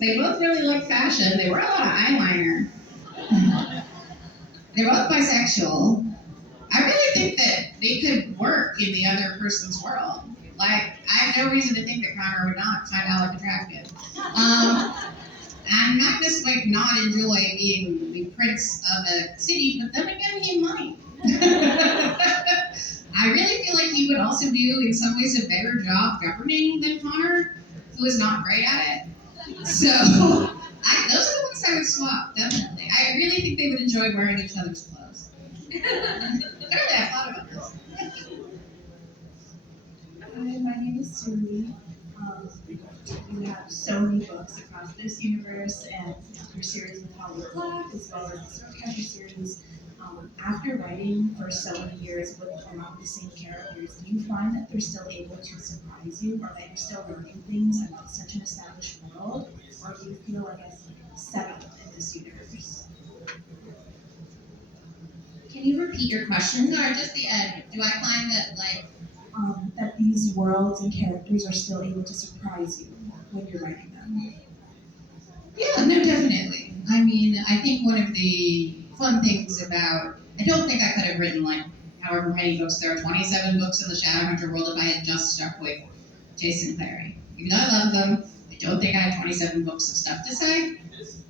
They both really like fashion. They wear a lot of eyeliner. They're both bisexual. I really think that they could work in the other person's world. Like, I have no reason to think that Connor would not find Alec attractive. I'm not just like not enjoy being the prince of a city, but then again, he might. I really feel like he would also do, in some ways, a better job governing than Connor, who is not great at it. So, those are the ones I would swap, definitely. I really think they would enjoy wearing each other's clothes. Clearly, I thought about this. Hi, my name is Sumi. You have so many books across this universe and your series with Hollywood Black, as well as the Storycatcher series. After writing for so many years with a lot of the same characters, do you find that they're still able to surprise you, or that you're still learning things about such an established world, or do you feel, I guess, settled in this universe? Can you repeat your question, or just the end? Do I find that, that these worlds and characters are still able to surprise you when you're writing them? Yeah, no, definitely. I mean, I think one of the fun things about, I don't think I could have written like however many books there are, 27 books in the Shadowhunter world if I had just stuck with Jason Clary. Even though I love them, I don't think I had 27 books of stuff to say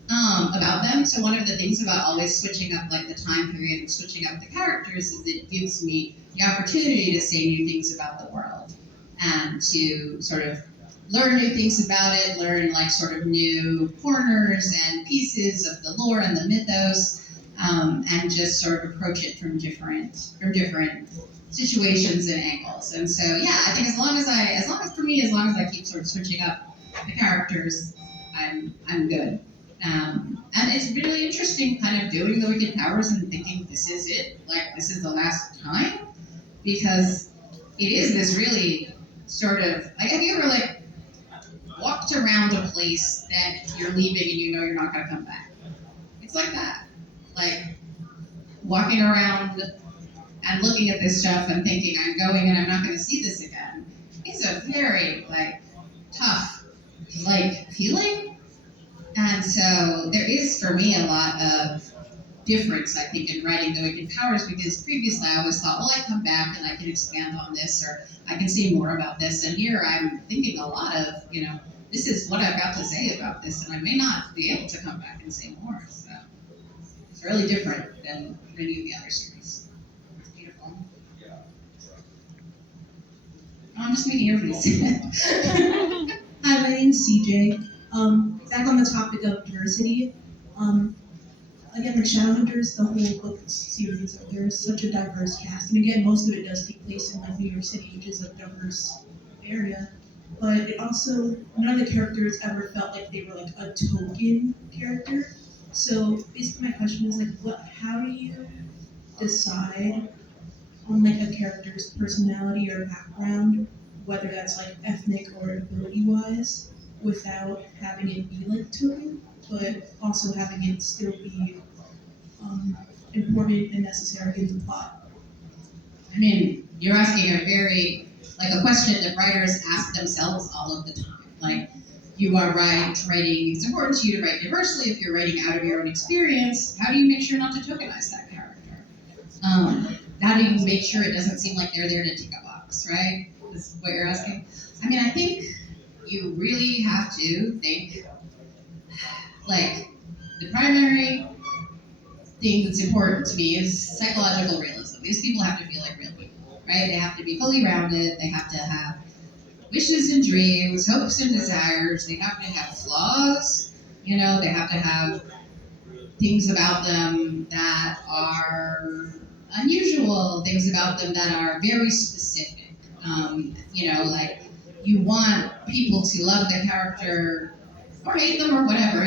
about them. So one of the things about always switching up like the time period and switching up the characters is it gives me the opportunity to say new things about the world and to sort of learn new things about it, learn like sort of new corners and pieces of the lore and the mythos, and just sort of approach it from different situations and angles. And so yeah, I think as long as I keep sort of switching up the characters, I'm good. And it's really interesting kind of doing the Wicked Powers and thinking this is it, like this is the last time, because it is this really sort of, like have you ever like walked around a place that you're leaving and you know you're not going to come back? It's like that. Like walking around and looking at this stuff and thinking I'm going and I'm not going to see this again. It's a very like tough like feeling. And so there is for me a lot of difference, I think, in writing the Wicked Powers, because previously I always thought, well, I come back and I can expand on this, or I can say more about this. And here I'm thinking a lot of, this is what I've got to say about this, and I may not be able to come back and say more. So it's really different than any of the other series. It's beautiful. Oh, I'm just making everybody say it. Hi, my name's CJ. Back on the topic of diversity, again, like Shadowhunters, the whole book series, there's such a diverse cast. And again, most of it does take place in like New York City, which is a diverse area. But it also, none of the characters ever felt like they were like a token character. So basically my question is like, how do you decide on like a character's personality or background, whether that's like ethnic or ability-wise, without having it be like token, but also having it still be important and necessary in the plot? I mean, you're asking a question that writers ask themselves all of the time. Like, you are writing, it's important to you to write diversely. If you're writing out of your own experience, how do you make sure not to tokenize that character? How do you make sure it doesn't seem like they're there to tick a box, right? Is what you're asking? I mean, I think you really have to think, like, the primary thing that's important to me is psychological realism. These people have to feel like real people, right? They have to be fully rounded. They have to have wishes and dreams, hopes and desires. They have to have flaws. They have to have things about them that are unusual, things about them that are very specific. Like you want people to love the character or hate them or whatever,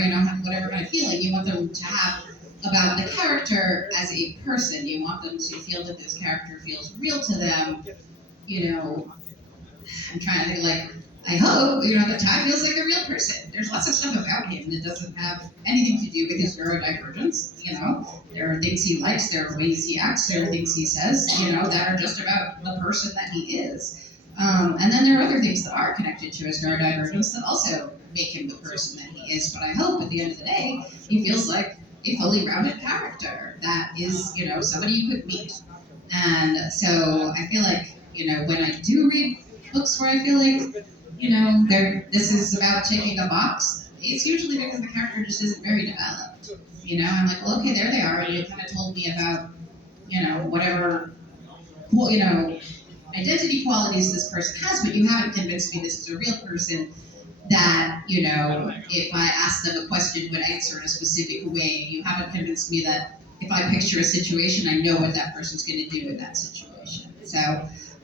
whatever kind of feeling you want them to have about the character as a person. You want them to feel that this character feels real to them. I'm trying to think, like, I hope, that Ty feels like a real person. There's lots of stuff about him that doesn't have anything to do with his neurodivergence, There are things he likes, there are ways he acts, there are things he says, that are just about the person that he is. And then there are other things that are connected to his neurodivergence that also make him the person that he is, but I hope at the end of the day, he feels like a fully rounded character that is, somebody you could meet. And so I feel like, when I do read books where I feel like, this is about checking a box, it's usually because the character just isn't very developed. I'm like, well, okay, there they are, and you kind of told me about, whatever, identity qualities this person has, but you haven't convinced me this is a real person that, if I ask them a question, would answer in a specific way. You haven't convinced me that if I picture a situation, I know what that person's going to do in that situation. So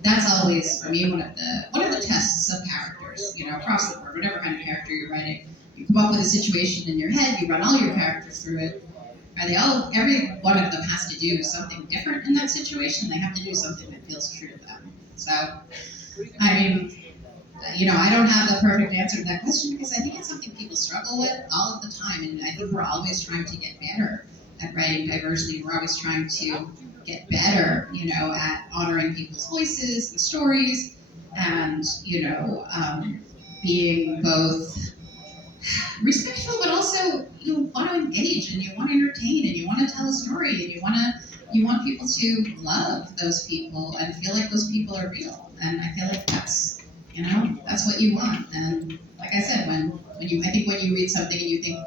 that's always, for me, one of the tests of characters, across the board, whatever kind of character you're writing. You come up with a situation in your head, you run all your characters through it, every one of them has to do something different in that situation. They have to do something that feels true to them. So, I mean, I don't have the perfect answer to that question because I think it's something people struggle with all of the time, and I think we're always trying to get better at writing diversely. We're always trying to get better, at honoring people's voices and stories, and being both respectful, but also you want to engage and you want to entertain and you want to tell a story and you want people to love those people and feel like those people are real. And I feel like that's what you want. And like I said, when you read something and you think,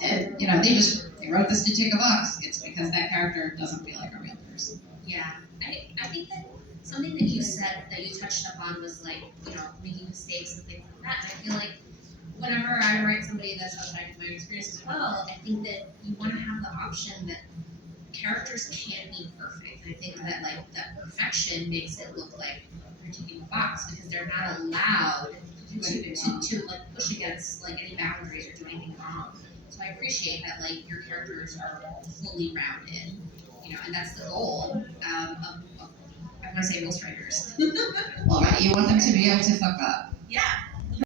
they wrote this to tick a box, it's because that character doesn't feel like a real person. Yeah, I think that something that you said that you touched upon was like, making mistakes and things like that. And I feel like whenever I write somebody that's outside of my experience as well, I think that you want to have the option that characters can't be perfect. And I think that that perfection makes it look like you're ticking a box because they're not allowed to push against any boundaries or do anything wrong. So I appreciate that your characters are fully rounded, and that's the goal of I want to say most writers. Well, right, you want them to be able to fuck up.